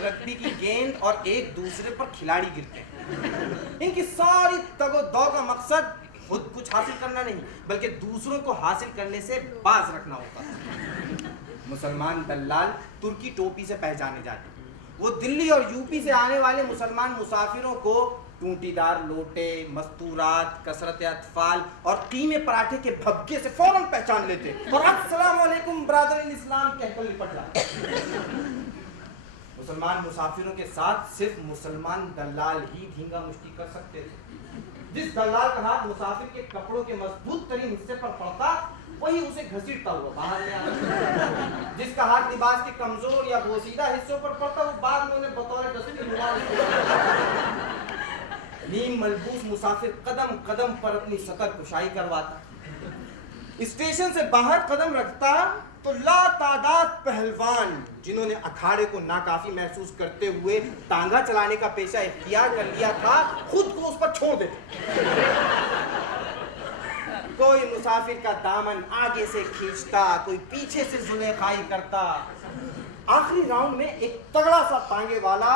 Rugby की गेंद और एक दूसरे पर खिलाड़ी गिरते हैं। इनकी सारी तगो-दौ का मकसद खुद कुछ हासिल करना नहीं, बल्कि दूसरों को हासिल करने से बाज रखना होता है। मुसलमान दल्लाल तुर्की टोपी से पहचाने जाते हैं। वो दिल्ली और यूपी से आने वाले मुसलमान मुसाफिरों को टूटीदार लोटे, मस्तूरात, कसरत अतफाल और कीमे पराठे के भग्गे से फौरन पहचान लेते और अस्सलाम वालेकुम ब्रदर इन इस्लाम कहकर लिपट जाते। मुसलमान मुसाफिरों के साथ सिर्फ मुसलमान दलाल ही धींगा मुश्ती कर सकते थे। जिस दलाल का हाथ मुसाफिर के कपड़ों के मजबूत तरीन हिस्से पर पड़ता, वही उसे घसीटता हुआ बाहर ले आता। जिसका हाथ लिबास के कमजोर या बोसीदा हिस्सों पर पड़ता, वो बाद में उन्हें बतौर दस्ती नीम मलबूस मुसाफिर कदम कदम पर अपनी सतर कुशाई करवाता। स्टेशन से बाहर कदम रखता तो लातादाद पहलवान, जिन्होंने अखाड़े को नाकाफी महसूस करते हुए तांगा चलाने का पेशा इख्तियार कर लिया था, खुद को उस पर छोड़ देते। कोई मुसाफिर का दामन आगे से खींचता, कोई पीछे से जुलेखाई करता। आखिरी राउंड में एक तगड़ा सा तांगे वाला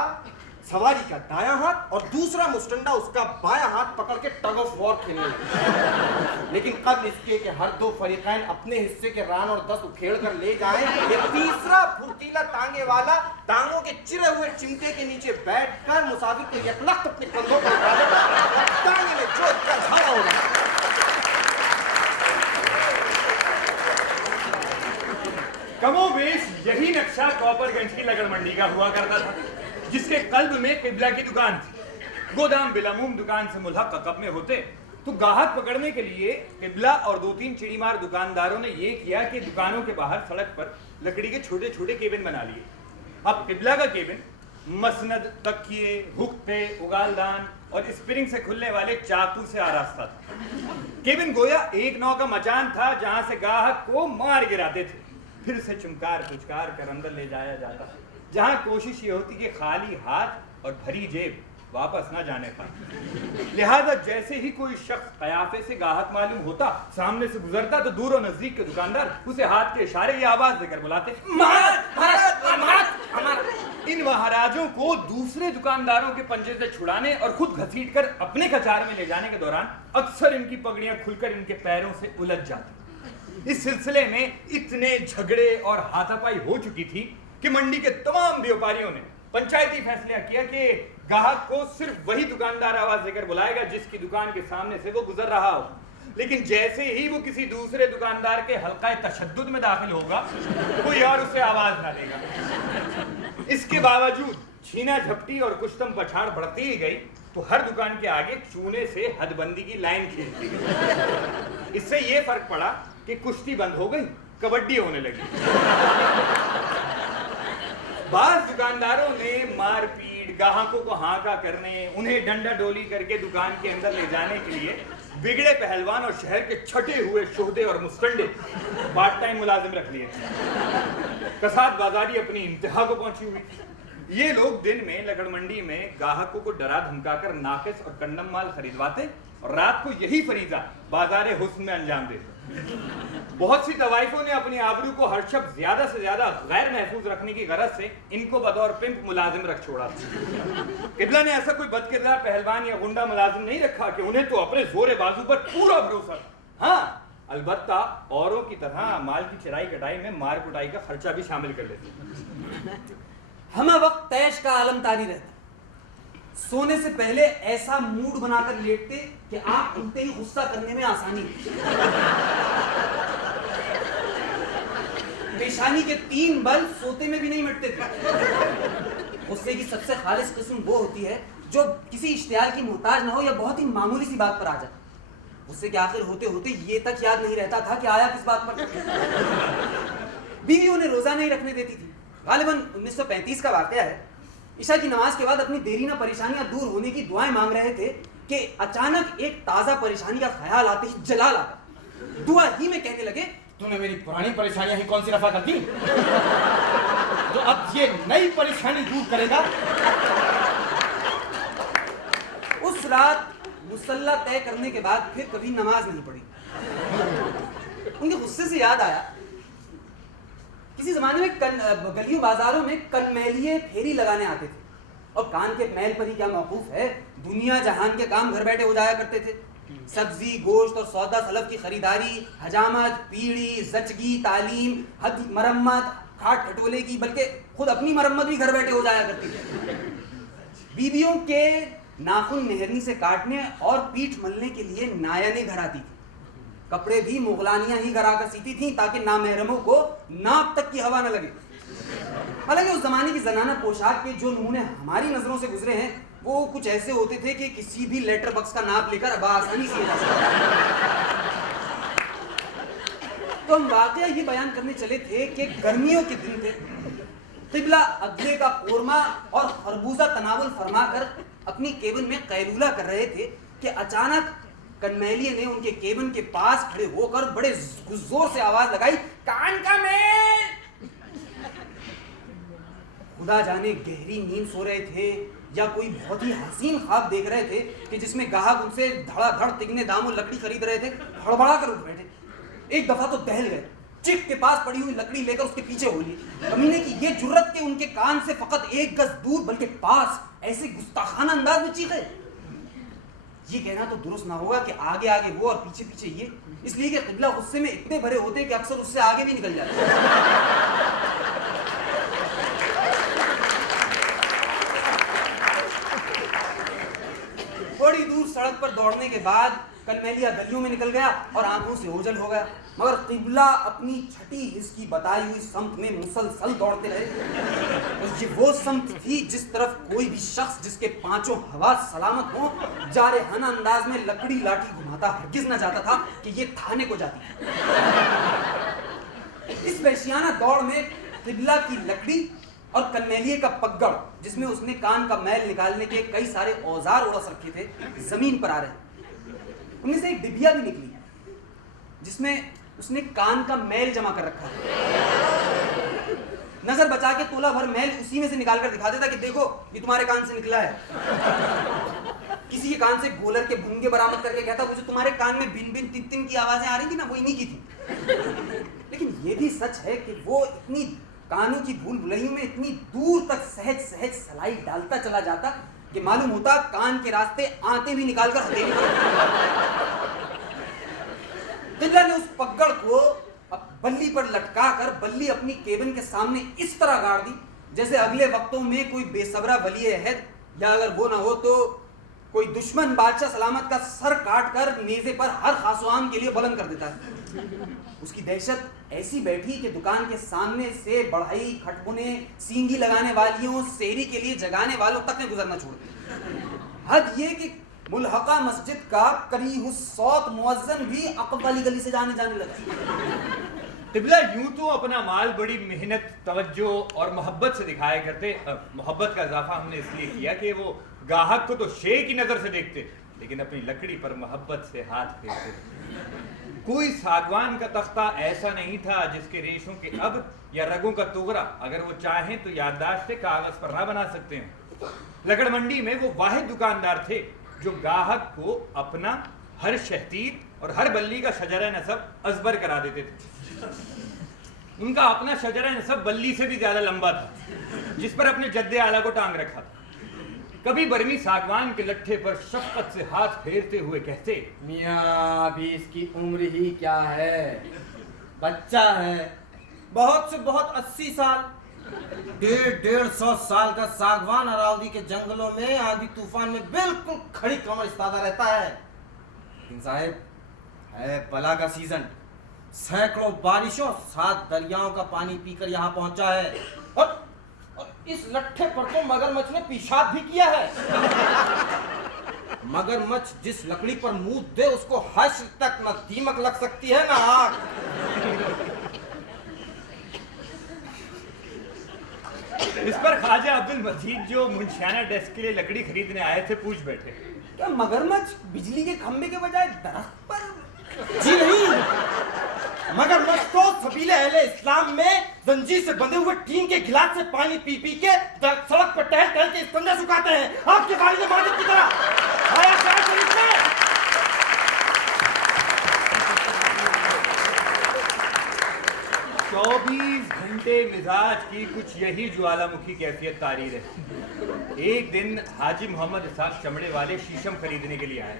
सवारी का दायां हाथ और दूसरा मुस्टंडा उसका बायां हाथ पकड़ के टग ऑफ वॉर खेलने लगे। लेकिन कब इसके कि हर दो फरीकैन अपने हिस्से के रान और दस उखेड़ कर ले जाएं, ये तीसरा फुर्तीला तांगे वाला टांगों के चिरे हुए चिमटे के नीचे बैठकर मुसाफिर को यकलख्त अपने कंधों पर तांगे में चोट का झाड़ा हो रहा। कमोबेश यही नक्शा कॉपरगंज की लगड़ मंडी का हुआ करता था, जिसके कल्ब में किबला की दुकान थी। गोदाम बिलामुम दुकान से मुल्हक अकब में होते तो गाहक पकड़ने के लिए किबला और दो तीन चिड़ीमार दुकानदारों ने ये किया कि दुकानों के बाहर सड़क पर लकड़ी के छोटे छोटे केबिन बना लिए। अब किबला का केबिन मसनद, तकिए, हुक्के, उगालदान और स्प्रिंग से खुलने वाले चाकू से आरास्ता था। केबिन गोया एक नौ का मचान था, जहां से गाहक को मार गिराते थे, फिर उसे चुमकार पुचकार कर अंदर ले जाया जाता, जहां कोशिश ये होती कि खाली हाथ और भरी जेब वापस ना जाने पाए। लिहाजा जैसे ही कोई शख्स कयाफे से गाहक मालूम होता, सामने से गुजरता, तो दूर और नजदीक के दुकानदार उसे हाथ के इशारे या आवाज देकर बुलाते, इन महाराजों को दूसरे दुकानदारों के पंजे से छुड़ाने और खुद घसीटकर अपने कचार में ले जाने के दौरान अक्सर इनकी पगड़ियां खुलकर इनके पैरों से उलझ जाती। इस सिलसिले में इतने झगड़े और हाथापाई हो चुकी थी कि मंडी के तमाम व्यापारियों ने पंचायती फैसला किया कि गाहक को सिर्फ वही दुकानदार आवाज देकर बुलाएगा जिसकी दुकान के सामने से वो गुजर रहा हो। लेकिन जैसे ही वो किसी दूसरे दुकानदार के हल्का तशद्दुद में दाखिल होगा, कोई और उसे आवाज ना देगा। इसके बावजूद छीना झपटी और कुश्तम पछाड़ बढ़ती ही गई, तो हर दुकान के आगे चूने से हदबंदी की लाइन खींचती गई। इससे ये फर्क पड़ा कि कुश्ती बंद हो गई, कबड्डी होने लगी। बाज दुकानदारों ने मारपीट, गाहकों को हांका करने, उन्हें डंडा डोली करके दुकान के अंदर ले जाने के लिए बिगड़े पहलवान और शहर के छटे हुए शोहदे और मुस्टंडे पार्ट टाइम मुलाजिम रख लिए थे। कसाद बाजारी अपनी इंतहा को पहुंची हुई थी। ये लोग दिन में लगड़ मंडी में गाहकों को डरा धमकाकर नाकिस और कंडम माल खरीदवाते और रात को यही फरीजा बाजारे हुस्न में अंजाम देते। बहुत सी तवाइफों ने अपनी आबरू को हर शब्द ज्यादा से ज्यादा गैर महफूज रखने की गरज से इनको बतौर पिंप मुलाजिम रख छोड़ा। किबला ने ऐसा कोई बदकिरदार पहलवान या गुंडा मुलाजिम नहीं रखा कि उन्हें तो अपने जोरे बाजू पर पूरा भरोसा। हाँ, अलबत्ता औरों की तरह माल की चराई कटाई में मार कुटाई का खर्चा भी शामिल कर लेते। हमें वक्त तैश का आलम तारी रहता, सोने से पहले ऐसा मूड बनाकर लेटते कि आंख खुलते ही गुस्सा करने में आसानी। पेशानी के 3 बल सोते में भी नहीं मिटते थे। गुस्से की सबसे खालिस किस्म वो होती है जो किसी इश्तियाल की मोहताज ना हो या बहुत ही मामूली सी बात पर आ जाए। गुस्से के आखिर होते होते ये तक याद नहीं रहता था कि आया किस बात पर। बीवी उन्हें रोजा नहीं रखने देती थी। गालिबन 1935 का वाकया है। ईशा की नमाज के बाद अपनी देरीना परेशानियां दूर होने की दुआएं मांग रहे थे कि अचानक एक ताजा परेशानी का ख्याल आते ही जलाल आता। दुआ ही में कहने लगे, तूने मेरी पुरानी परेशानियां ही कौन सी रफा कर दी, तो अब ये नई परेशानी दूर करेगा। उस रात मुसल्ला तय करने के बाद फिर कभी नमाज नहीं पढ़ी। उनके गुस्से से याद आया, किसी जमाने में गलियों बाजारों में कनमैलिये फेरी लगाने आते थे, और कान के मैल पर ही क्या मौकूफ है, दुनिया जहान के काम घर बैठे हो जाया करते थे। सब्जी, गोश्त और सौदा सलफ की खरीदारी, हजामत, पीढ़ी, जचगी, तालीम, हद, मरम्मत, खाट खटोले की, बल्कि खुद अपनी मरम्मत भी घर बैठे हो जाया करती थी। बीवियों के नाखून मेहरनी से काटने और पीठ मलने के लिए नायने घर आती थी। कपड़े भी मुगलानियां ही घर आकर सीती थी ताकि नामहरमों को नाक तक की हवा न लगे। हालांकि उस जमाने की जनाना पोशाक के जो नमूने हमारी नजरों से गुजरे हैं वो कुछ ऐसे होते थे कि किसी भी लेटर बॉक्स का नाप लेकर आसानी से जा सकता। तो हम वाकया ये बयान करने चले थे कि गर्मियों के दिन थे। तिबला अगले का कोरमा और खरबूजा तनावुल फरमाकर अपनी केबिन में कैलूला कर रहे थे कि अचानक कनमैलिये ने उनके केबिन के पास खड़े होकर बड़े जोर से आवाज लगाई, कान का मेल। खुदा जाने गहरी नींद सो रहे थे या कोई बहुत ही हसीन ख्वाब देख रहे थे कि जिसमें गाहक उनसे धड़ाधड़ तिगने दामों लकड़ी खरीद रहे थे, हड़बड़ा कर उठ बैठे। एक दफा तो दहल गए, चिक के पास पड़ी हुई लकड़ी लेकर उसके पीछे हो ली। कमीने की ये जुर्रत के उनके कान से फकत 1 गज दूर बल्कि पास ऐसे गुस्ताखाना अंदाज में चीखे। ये कहना तो दुरुस्त ना होगा कि आगे आगे वो और पीछे पीछे ये, इसलिए कि क़िबला गुस्से में इतने भरे होते कि अक्सर उससे आगे भी निकल जाते। बड़ी दूर सड़क पर दौड़ने के बाद कनमैलिया गलियों में निकल गया और आंखों से ओझल हो गया, मगर क़िबला अपनी छठी हिस्स की बताई हुई समत में मुसलसल दौड़ते रहे। ये वो समत थी जिस तरफ कोई भी शख्स जिसके पांचों हवास सलामत हो जारहाना अंदाज में लकड़ी लाठी घुमाता हरगिज न जाता था कि ये थाने को जाती। इस वहशियाना दौड़ में क़िबला की लकड़ी और कनमैलिये का पगड़, जिसमें उसने कान का मैल निकालने के कई सारे औजार उड़स रखे थे, जमीन पर आ रहे। उनमें से एक डिबिया भी निकली जिसमें उसने कान का मैल जमा कर रखा था। नजर बचा के तोला भर मैल उसी में से निकाल कर दिखा देता कि देखो ये तुम्हारे कान से निकला है। किसी के कान से गोलर के भुंगे बरामद करके कहता मुझे तुम्हारे कान में बिन बिन तिन तिन की आवाजें आ रही थी ना, वो इन्हीं की थी। लेकिन ये भी सच है कि वो इतनी कानों की भूल भुलैयों में इतनी दूर तक सहज सहज सलाई डालता चला जाता कि मालूम होता कान के रास्ते आंतें भी निकाल कर हथेली क़िबला ने उस पगड़ को अब बल्ली पर लटका कर बल्ली अपनी केबिन के सामने इस तरह गाड़ दी जैसे अगले वक्तों में कोई बेसब्रा वली अहद या अगर वो ना हो तो कोई दुश्मन बादशाह सलामत का सर काट कर नेज़े पर हर खासोआम के लिए बुलंद कर देता है। उसकी दहशत ऐसी बैठी कि दुकान के सामने से बढ़ई, खटपुने, सींगी लगाने वालियों, सेहरी के लिए जगाने वालों तक ने गुजरना छोड़ दिया। हद ये कि मुल्हका मस्जिद का करीहुस्सौत मुअज्जिन भी अक़ब वाली गली से जाने लगा। क़िबला यूं तो अपना माल बड़ी मेहनत, तवज्जो और मोहब्बत से दिखाया करते। मोहब्बत का इजाफा हमने इसलिए किया कि वो गाहक को तो शेर की नजर से देखते, लेकिन अपनी लकड़ी पर मोहब्बत से हाथ फेरते। कोई सागवान का तख्ता ऐसा नहीं था जिसके रेशों के अब या रगों का तोगरा अगर वो चाहें तो याददाश्त से कागज पर ना बना सकते हैं। लकड़ मंडी में वो वाहिद दुकानदार थे जो गाहक को अपना हर शहतीर और हर बल्ली का शजरा नसब अजबर करा देते थे। उनका अपना शजरा नसब बल्ली से भी ज्यादा लंबा था जिस पर अपने जद्दे आला को टांग रखा था। कभी बर्मी सागवान के लट्ठे पर शफकत से हाथ फेरते हुए कहते, मियाँ अभी इसकी उम्र ही क्या है, बच्चा है, बहुत से बहुत 80 साल, 150 साल का सागवान अरावली के जंगलों में आंधी तूफान में बिल्कुल खड़ी कमर इस्तादा रहता है। लेकिन साहब है बला का सीजन, सैकड़ों बारिशों 7 दरियाओं का पानी पीकर यहाँ पहुंचा है और इस लट्ठे पर तो मगरमच्छ ने पेशाब भी किया है। मगरमच्छ जिस लकड़ी पर मुंह दे उसको हश्र तक न दीमक लग सकती है ना आग। इस पर ख्वाजा अब्दुल मजीद जो मुंशियाना डेस्क के लिए लकड़ी खरीदने आए थे पूछ बैठे, क्या मगरमच्छ बिजली के खंभे के बजाय दरख्त पर? जी नहीं, मगरमच्छ तो सबीले अहले इस्लाम में जंजीर से बंधे हुए टीन के गिलास से पानी पी पी के सड़क पर टहल के इस्तंजा सुखाते हैं, आपके वालिद माजिद की तरह। आया शहर शरीफ में 24 घंटे मिजाज की कुछ यही ज्वालामुखी कैफियत तारी रही। एक दिन हाजी मोहम्मद इसाक चमड़े वाले शीशम खरीदने के लिए आए।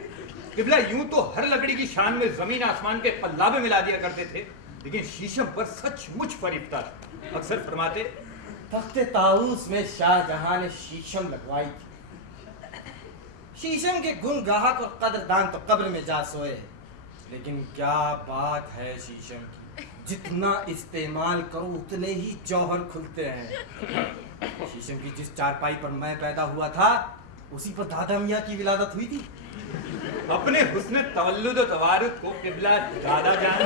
किबला यूं तो हर लकड़ी की शान में जमीन आसमान के पल्लावे मिला दिया करते थे, लेकिन शीशम पर सचमुच फरीफ्ता था। अक्सर फरमाते, तख्ते ताऊस में शाहजहां ने शीशम लगवाई थी। शीशम के गुण गाहक और कदरदान तो कब्र में जा सोए, लेकिन क्या बात है शीशम की, जितना इस्तेमाल करो उतने ही जौहर खुलते हैं। शीशम की जिस चारपाई पर मैं पैदा हुआ था, उसी पर दादा मियाँ की विलादत हुई थी। अपने हुस्न तवल्लुद और तवारुद को किबला दादा जान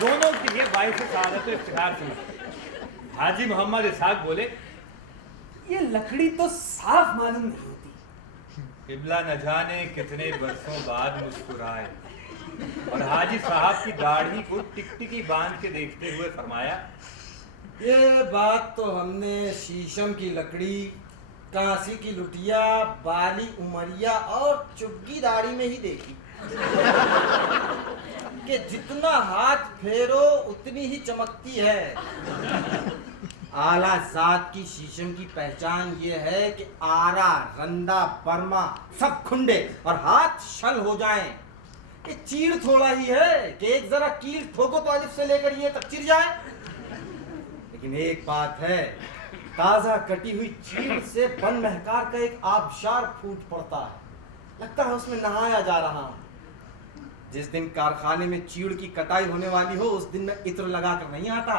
दोनों के लिए बाइस सादत इफ्तिखार समझते। हाजी मोहम्मद इसाक बोले, ये लकड़ी तो साफ मालूम नहीं होती। किबला न जाने कितने बरसों बाद मुस्कुराए और हाजी साहब की दाढ़ी को टिकटिकी बांध के देखते हुए फरमाया, ये बात तो हमने शीशम की लकड़ी, कांसी की लुटिया, बाली उमरिया और चुग्गी दाढ़ी में ही देखी कि जितना हाथ फेरो उतनी ही चमकती है। आला जात की शीशम की पहचान ये है कि आरा, रंदा, बर्मा सब खुंडे और हाथ शल हो जाएं। ये चीड़ थोड़ा ही है कि एक जरा कील ठोको तो अलिफ से लेकर ये तक चिर जाए। लेकिन एक बात है, ताजा कटी हुई चीड़ से बन महकार का एक आबशार फूट पड़ता है, लगता है उसमें नहाया जा रहा हूं। जिस दिन कारखाने में चीड़ की कटाई होने वाली हो, उस दिन मैं इत्र लगा कर नहीं आता।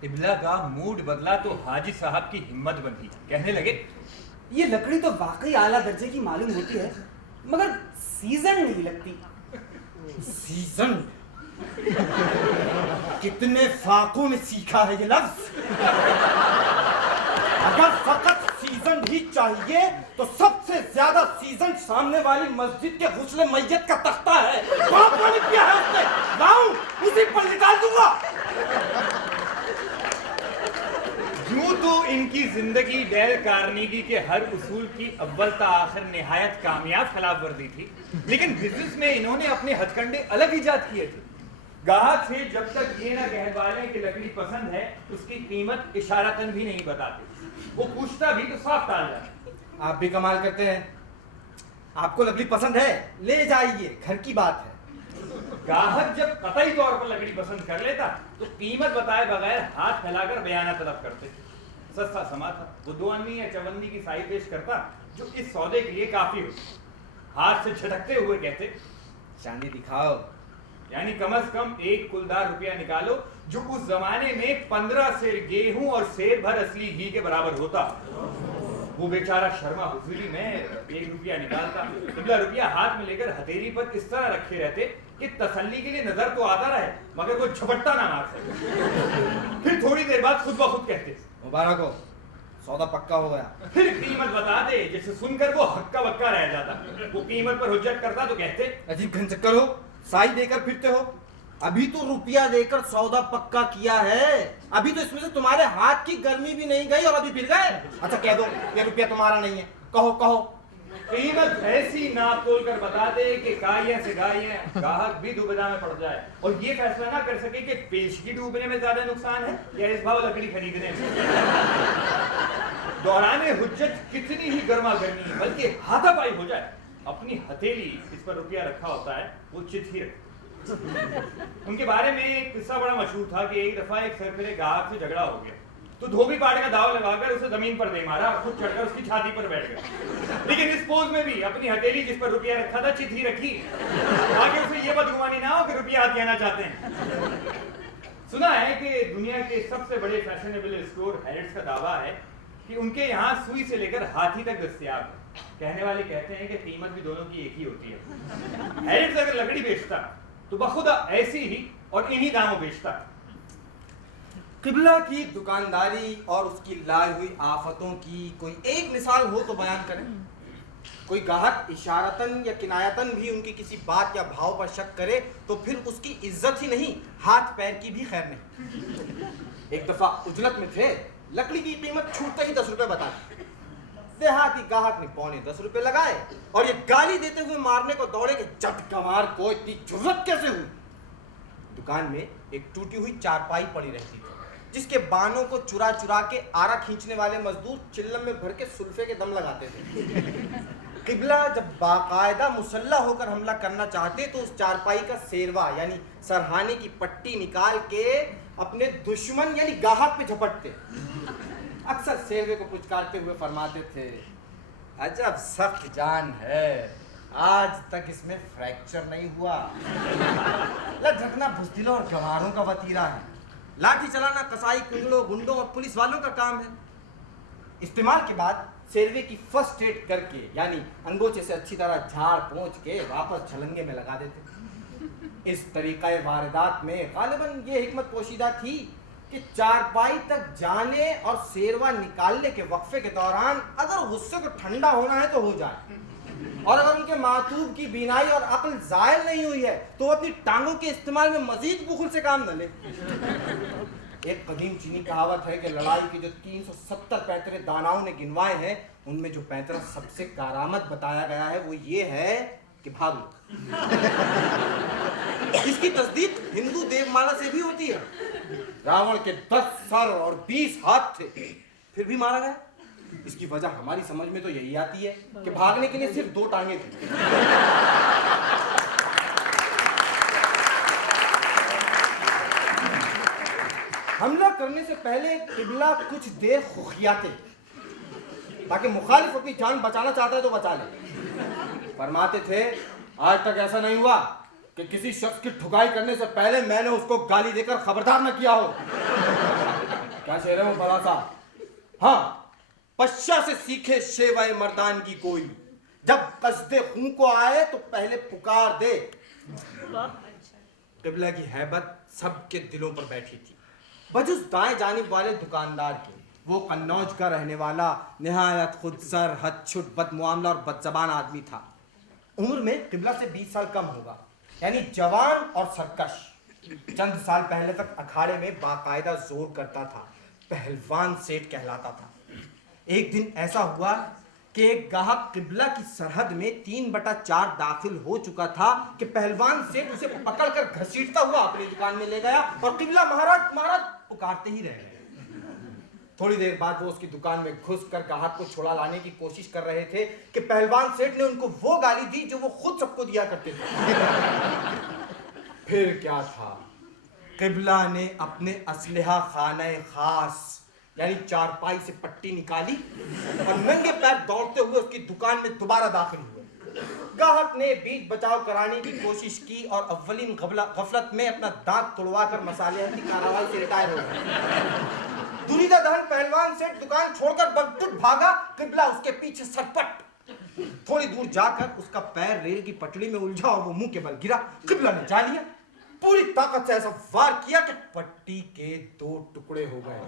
किबला का मूड बदला तो हाजी साहब की हिम्मत बंधी। कहने लगे, ये लकड़ी तो वाकई आला दर्जे की मालूम होती है, मगर सीजन नहीं लगती। सीजन? कितने फाकों में सीखा है ये लफ्ज। अगर फकत सीजन ही चाहिए तो सबसे ज्यादा सीजन सामने वाली मस्जिद के गुस्ले मैयत का तख्ता है। बहुत पानी पिया है उसने, लाऊं उसी पर निकाल दूंगा। यूं तो इनकी जिंदगी डेल कार्नेगी के हर उसूल की अव्वल ता आखिर निहायत कामयाब खिलाफ वर्जी थी, लेकिन बिजनेस में इन्होंने अपने हथकंडे अलग इजाद किए थे। गाहक से जब तक ये ना कह पाले कि लकड़ी पसंद है, उसकी कीमत इशारतन भी नहीं बताते। वो पूछता भी तो साफ टाल जाए। आप भी कमाल करते हैं। आपको लकड़ी पसंद है, ले जाइए, घर की बात है। गाहक जब कतई तौर पर लकड़ी पसंद कर लेता तो कीमत बताए बगैर हाथ फैलाकर बयाना तलब करते। सस्ता समा था, वो 2 अन्नी या चवन्नी की साई पेश करता जो इस सौदे के लिए काफी हो। हाथ से झटकते हुए कहते, चांदी दिखाओ। यानी कम से कम 1 कुलदार रुपया निकालो, जो उस जमाने में 15 सेर गेहूं और सेर भर असली घी के बराबर होता। वो बेचारा शर्मा हुजूरी में 1 रुपया निकालता, किबला रुपया हाथ में लेकर हथेली पर इस तरह रखे रहते कि तसल्ली के लिए नजर तो आता रहे मगर कोई झपट्टा ना मार सके। फिर थोड़ी देर बाद खुद ब खुद कहते, मुबारक हो, सौदा पक्का हो गया। फिर कीमत बता दे, जिसे सुनकर वो हक्का बक्का रह जाता। वो कीमत पर हुज्जत करता तो कहते, अजीब घनचक्कर हो, साई देकर फिरते हो। अभी तो रुपया देकर सौदा पक्का किया है, अभी तो इसमें से तुम्हारे हाथ की गर्मी भी नहीं गई और अभी फिर गए। अच्छा कह दो ये रुपया तुम्हारा नहीं है, कहो कहो। कीमत ऐसी नाप तोल कर बता दे कि गायें से गायें गाहक भी दुविधा में पड़ जाए और ये फैसला ना कर सके कि पेशगी डूबने में ज्यादा नुकसान है या इस भाव लकड़ी खरीदने में। दौराने हुज्जत कितनी ही गर्मा गर्मी बल्कि हाथापाई हो जाए, अपनी हथेली इस पर रुपया रखा होता है, वो चित ही रखे। उनके बारे में एक किस्सा बड़ा मशहूर था कि एक दफा एक सरफिरे गाहक से झगड़ा हो गया तो धोबी पाड़ का दाव लगाकर उसे जमीन पर दे मारा और खुद चढ़कर उसकी छाती पर बैठ गया। लेकिन इस पोज में भी अपनी हथेली जिस पर रुपया रखा था चित ही रखी, आगे उसे ये बदगुमानी ना हो कि रुपया हाथ आना चाहते हैं। सुना है कि दुनिया के सबसे बड़े फैशनेबल स्टोर हैरिट्स का दावा है कि उनके यहाँ सुई से लेकर हाथी तक दस्तयाब है। कहने वाले कहते हैं कि कीमत भी दोनों की एक ही होती है। हैरिट्स अगर लकड़ी बेचता तो बखुदा ऐसी ही और इन्हीं दामों बेचता। किबला की दुकानदारी और उसकी लाई हुई आफतों की कोई एक मिसाल हो तो बयान करें। कोई गाहक इशारतन या किनायतन भी उनकी किसी बात या भाव पर शक करे तो फिर उसकी इज्जत ही नहीं हाथ पैर की भी खैर नहीं। एक दफा उजलत में थे, लकड़ी की कीमत छूटते ही 10 रुपए बता दी। देहाती गाहक ने 10 रुपए लगाए और ये गाली देते हुए मारने को दौड़े कि जट गंवार को इतनी जुर्रत कैसे हुई। दुकान में एक टूटी हुई चारपाई पड़ी रहती थी, जिसके बानों को चुरा चुरा के आरा खींचने वाले मजदूर चिल्लम में भर के सुल्फे के दम लगाते थे। किबला जब बाकायदा मुसल्ला होकर हमला करना चाहते तो उस चारपाई का सेरवा यानी सरहाने की पट्टी निकाल के अपने दुश्मन यानी गाहक पे झपटते। अक्सर सेरवे को पुचकारते हुए फरमाते थे, अजब सख्त जान है, आज तक इसमें फ्रैक्चर नहीं हुआ। झकना बुज़दिलों और गंवारों का वतीरा है। लाठी चलाना कसाई कुंडलों गुंडों और पुलिस वालों का काम है। इस्तेमाल के बाद सेरवे की फर्स्ट एड करके यानी अंगोछे से अच्छी तरह झाड़ पोंछ के वापस छलंगे में लगा देते। इस तरीक़े वारदात में गालिबन ये हिकमत पोशीदा थी कि चारपाई तक जाने और सेरवा निकालने के वक्फे के दौरान अगर गुस्से को ठंडा होना है तो हो जाए, और अगर उनके मातूब की बीनाई और अक्ल ज़ायल नहीं हुई है तो वो अपनी टांगों के इस्तेमाल में मजीद बुखुल से काम न ले। एक कदीम चीनी कहावत है कि लड़ाई के जो 370 पैतरे दानाओं ने गिनवाए हैं, उनमें जो पैतरा सबसे कारामद बताया गया है वो ये है कि भाग लो। इसकी तस्दीक हिंदू देवमाला से भी होती है। रावण के 10 सर और 20 हाथ थे, फिर भी मारा गया। इसकी वजह हमारी समझ में तो यही आती है कि भागने के लिए सिर्फ 2 टांगे थी। हमला करने से पहले किबला कुछ देर खुफियाते ताकि मुखालिफ अपनी जान बचाना चाहता है तो बचा ले। फरमाते थे, आज तक ऐसा नहीं हुआ कि किसी शख्स की ठुकाई करने से पहले मैंने उसको गाली देकर खबरदार न किया हो। क्या शेर है वो बड़ा सा? हाँ, पश्चा से सीखे शेवाए मर्दान की कोई, जब कसदे खून को आए तो पहले पुकार दे। किबला की हैबत सबके दिलों पर बैठी थी, बजुज दाएं जानिब वाले दुकानदार के। वो कन्नौज का रहने वाला निहायत खुदसर, हदछुट, बदमुआमला और बदजबान आदमी था। उम्र में किबला से 20 साल कम होगा, यानी जवान और सरकश। चंद साल पहले तक अखाड़े में बाकायदा जोर करता था, पहलवान सेठ कहलाता था। एक दिन ऐसा हुआ कि एक गाहक किबला की सरहद में 3/4 दाखिल हो चुका था कि पहलवान सेठ उसे पकड़कर घसीटता हुआ अपनी दुकान में ले गया और किबला महाराज महाराज पुकारते ही रह गए। थोड़ी देर बाद वो उसकी दुकान में घुसकर गाहक को छुड़ा लाने की कोशिश कर रहे थे कि पहलवान सेठ ने उनको वो गाली दी जो वो खुद सबको दिया करते थे। फिर क्या था, किबला ने अपने असलहा खाने खास यानी चारपाई से पट्टी निकाली और नंगे पैर दौड़ते हुए उसकी दुकान में दोबारा दाखिल हुए। गाहक ने बीच बचाव कराने की कोशिश की और अव्वलीन गफलत में अपना दांत तुड़वा कर मसाले की कार्रवाई से रिटायर हो गया। दुनीदा दहन पहलवान सेठ दुकान छोड़कर बगतुक भागा, किबला उसके पीछे सरपट। थोड़ी दूर जाकर उसका पैर रेल की पटड़ी में उलझा और वो मुंह के बल गिरा। किबला ने जा लिया, पूरी ताकत से ऐसा वार किया कि पट्टी के 2 टुकड़े हो गए।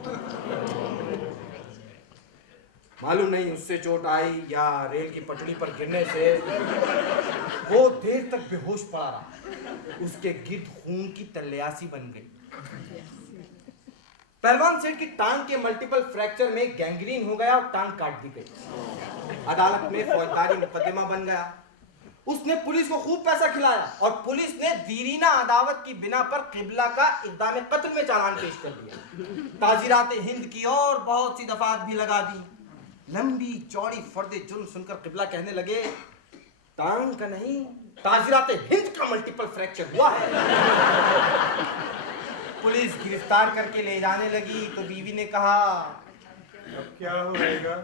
मालूम नहीं उससे चोट आई या रेल की पटड़ी पर गिरने से वो देर तक बेहोश पड़ा रहा। उसके गिर्द खून की तल्लियासी बन गई। पहलवान सेठ की टांग के मल्टीपल फ्रैक्चर में गैंग्रीन हो गया और टांग काट दी गई। अदालत में फौजदारी मुकदमा बन गया। उसने पुलिस को खूब पैसा खिलाया और पुलिस ने दीरीना अदावत की बिना पर किबला का इक़दाम कत्ल में चालान पेश कर दिया। ताज़ीरात हिंद की और बहुत सी दफात भी लगा दी। लंबी चौड़ी फर्दे जुर्म सुनकर किबला कहने लगे, टांग का नहीं, ताज़ीरात हिंद का मल्टीपल फ्रैक्चर हुआ है। पुलिस गिरफ्तार करके ले जाने लगी तो बीवी ने कहा, अब क्या होएगा?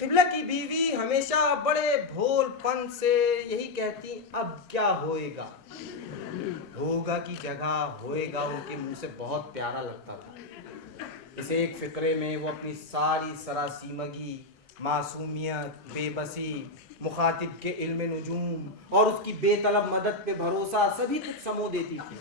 किबला की बीवी हमेशा बड़े भोलपन से यही कहती, अब क्या होएगा। होगा की जगह होएगा उनके मुंह से बहुत प्यारा लगता था। इस एक फिक्रे में वो अपनी सारी सरासीमगी, मासूमियत, बेबसी, मुखातिब के इल्म नुजूम और उसकी बेतलब मदद पे भरोसा सभी कुछ समो देती थी।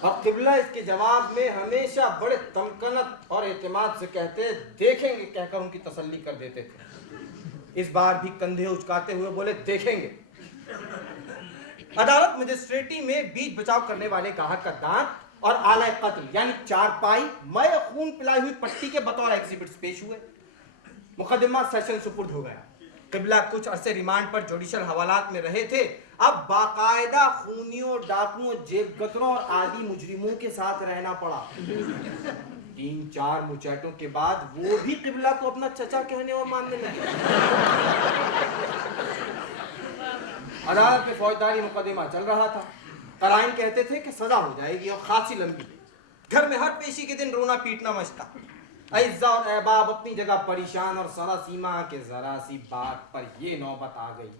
अब किबला इसके जवाब में हमेशा बड़े तमकनत और एतमाद से कहते, देखेंगे कहकर उनकी तसल्ली कर देते थे। इस बार भी कंधे उचकाते हुए बोले, देखेंगे। अदालत मजिस्ट्रेटी में बीच बचाव करने वाले गाहक का दांत और आला कत्ल यानी चारपाई मय खून पिलाई हुई पट्टी के बतौर एग्जिबिट्स पेश हुए। मुकदमा सेशन सुपुर्द हो गया। किबला कुछ अरसे रिमांड पर जुडिशल हवालात में रहे थे। अब बाकायदा खूनियों, डाकुओं, जेबकतरों और आदि मुजरिमों के साथ रहना पड़ा। 3-4 मुचैटों के बाद वो भी किबला को अपना चचा कहने और मानने लगे। अदालत में फौजदारी मुकदमा चल रहा था। कराइन कहते थे कि सजा हो जाएगी और खासी लंबी। घर में हर पेशी के दिन रोना पीटना मचता। अइज़्ज़ा और अहबाब अपनी जगह परेशान और सरासीमा के जरा सी बात पर ये नौबत आ गई।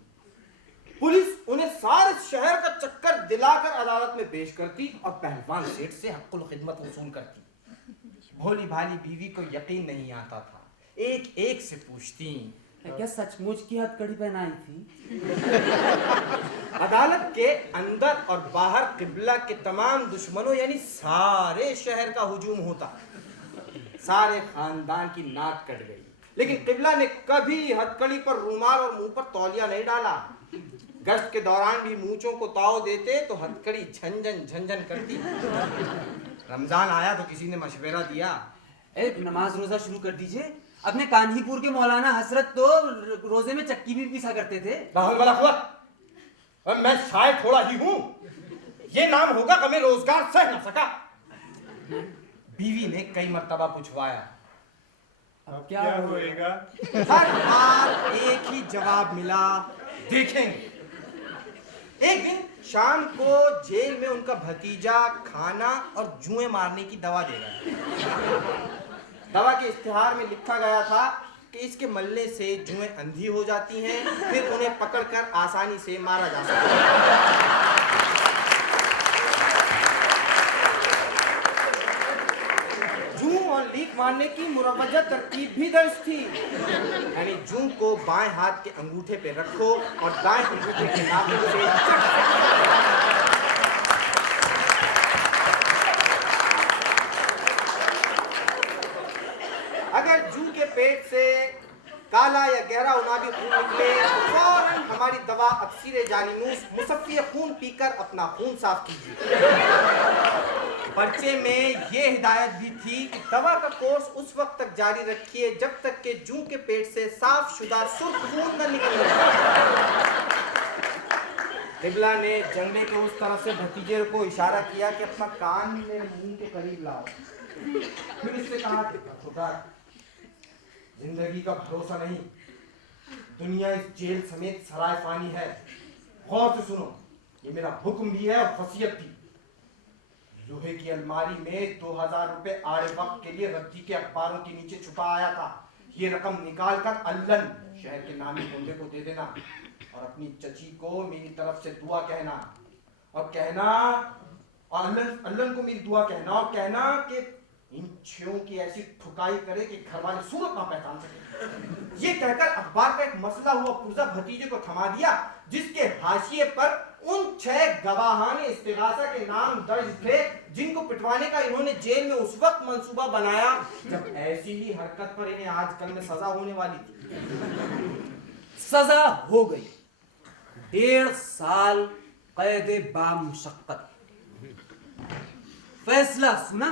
पुलिस उन्हें सारे शहर का चक्कर दिलाकर अदालत में पेश करती और पहलवान सेठ से हक़्क़ुल खिदमत वसूल करती। भोली भाली बीवी को यकीन नहीं आता था। एक एक से पूछती, क्या सचमुच की हथकड़ी पहनाई थी? अदालत के अंदर और बाहर किबला के तमाम दुश्मनों यानी सारे शहर का हुजूम होता। सारे खानदान की नाक कट गई, लेकिन किबला ने कभी हथकड़ी पर रुमाल और मुंह पर तौलिया नहीं डाला। गश्त के दौरान भी मूंछों को ताव देते तो हथकड़ी झंझन झंझन करती। रमजान आया तो किसी ने मशवरा दिया, नमाज रोजा शुरू कर दीजिए। अपने कान्हीपुर के मौलाना हसरत तो रोजे में चक्की भी पीसा करते थे। बहुत बड़ा हुआ, और मैं शायद थोड़ा ही हूं, ये नाम होगा कि मैं रोजगार सह न सका। बीवी ने कई मर्तबा पूछवाया, अब क्या होएगा? हर बार एक ही जवाब मिला, देखेंगे। एक दिन शाम को जेल में उनका भतीजा खाना और जुएं मारने की दवा दे रहा। दवा के इश्तिहार में लिखा गया था कि इसके मलने से जुएं अंधी हो जाती हैं, फिर उन्हें पकड़कर आसानी से मारा जा सकता है। जूं और लीक मारने की मुरवजा तरकीब भी दर्ज थी, यानी जूं को बाएं हाथ के अंगूठे पे रखो और दाएं अंगूठे के नाखून से अगर जूं के पेट से काला या गहरा उनाबी खून निकले तो फौरन हमारी दवा अक्सीर जानिमूस मुसफ़्फ़ी खून पीकर अपना खून साफ कीजिए। पर्चे में ये हिदायत भी थी कि दवा का कोर्स उस वक्त तक जारी रखिए जब तक कि जूं के पेट से साफ शुदा सुर्ख खून न निकले। किबला ने जंगले के उस तरफ से भतीजे को इशारा किया कि अपना कान में मुंह के करीब लाओ। फिर उससे कहा कि छोटा, जिंदगी का भरोसा नहीं, दुनिया इस जेल समेत सराय फानी है। गौर से सुनो, ये मेरा हुक्म भी है और वसीयत भी। लोहे की अलमारी में 2000 रुपए आड़े वक्त के लिए रद्दी के अखबारों के नीचे छुपा आया था। ये रकम निकालकर अल्लन शहर के नामी गुंडे को दे देना और अपनी चची को मेरी तरफ से दुआ कहना और अल्लन को मेरी दुआ कहना और कहना कि इन छेओं की ऐसी ठुकाई करे कि घर वाले सूरत ना पहचान सके। ये कहकर अखबार का एक मसला हुआ पुर्जा भतीजे को थमा दिया, जिसके हाशिए पर उन 6 गवाहाने इस्तिगासा के नाम दर्ज थे जिनको पिटवाने का इन्होंने जेल में उस वक्त मंसूबा बनाया जब ऐसी ही हरकत पर इन्हें आजकल में सजा होने वाली थी। सजा हो गई, 1.5 साल कैद बामुशक्कत। फैसला सुना